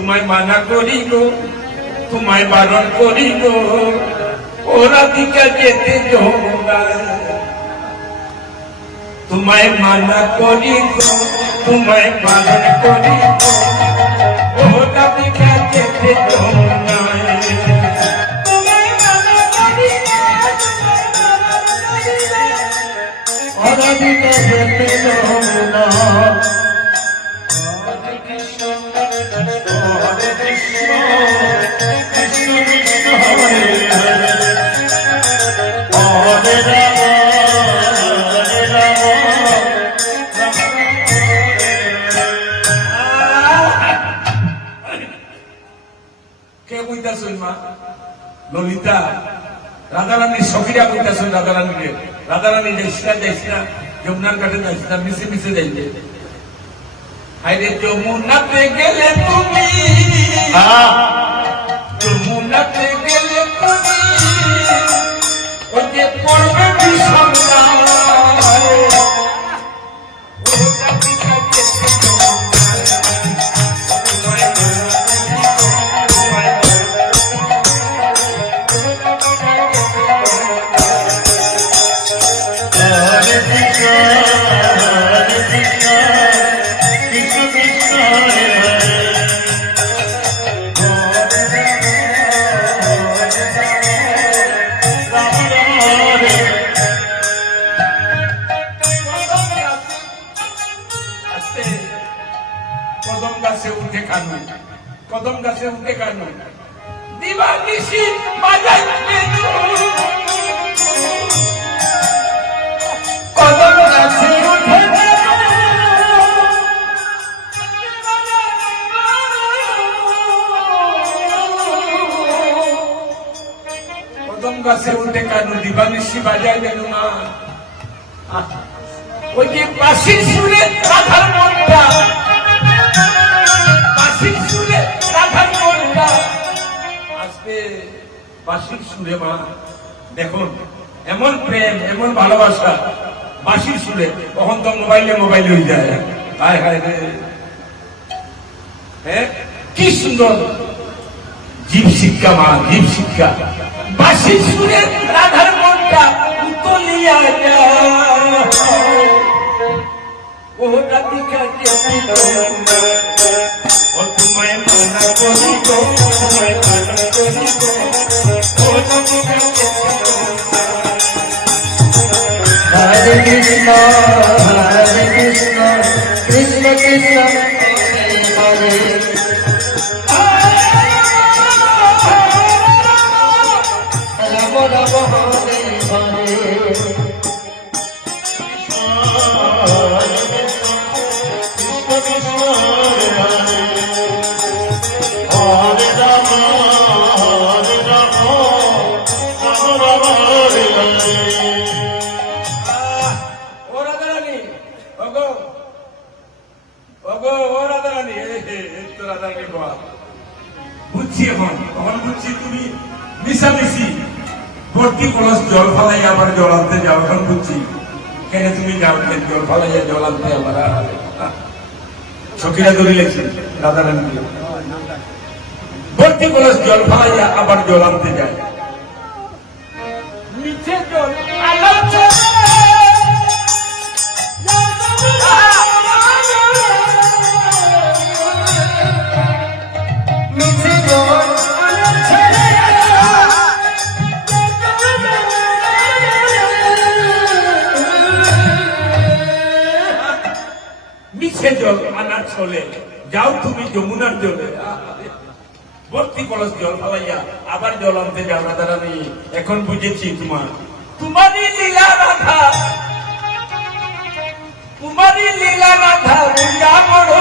তোমায় মানা করি গো, তোমায় বারণ করি গো, ওরা দিকে যেতে যমুনায়। তোমায় মানা করি গো, তোমায় বারণ করি গো, ওরা দিকে যেতে যমুনায়। ওরা দিকে যেতে যমুনায়। ললিতা রাধারানীর সখীরা কইতাছেন রাধারানীকে, রাধারানী যাইস না যমুনার ঘাটে যাইস না, মিশে মিশে যাইবে। আরে যমুনাতে গেলে তুমি, যমুনাতে গেলে তুমি ওই যে পড়বে বিষম কদম গাছে উঠে কানু দিবানিশি বাজাইতে কদম গাছে উঠে কদম গাছে উঠে কানু দিবানিশি বাজাই দেন না। ওই যে বাঁশির সুরে রাধার মনটা, বাঁশির সুরে রাধার মনটা আজকে বাঁশির সুরে মা দেখুন এমন প্রেম এমন ভালোবাসা বাঁশির সুরে। তখন তো মোবাইলে হয়ে যায়। হায় হায় রে, হ্যাঁ কি সুন্দর জীব শিক্ষা মা, জীব শিক্ষা। বাঁশির সুরে রাধার মনটা উতলিয়া যায়, ও রাধিকা তোমায় মানা করি গো, তোমায় মানা করি গো, হরে কৃষ্ণ কৃষ্ণ কৃষ্ণ হরে রাম রাম হরে হরে। বুঝছি এখন বুঝছি তুমি মিশামিশি ভর্তি কলস জল ফালাই আবার জল আনতে যাও। এখন বুঝছি কেন তুমি যাও, জল ফালাইয়া জল আনতে আবার সখীরা ধরে লেগছে রাধারানী ভর্তি কলস জল ফালাইয়া আবার জল আনতে যায়। মিছে জল জল আনার চলে যাও তুমি যমুনার জলে, ভর্তি কলস জল ফালাইয়া আবার জল আনতে যাও রাধারানী। এখন বুঝেছি তোমারই লীলা রাধা, তোমারই লীলা রাধা বড়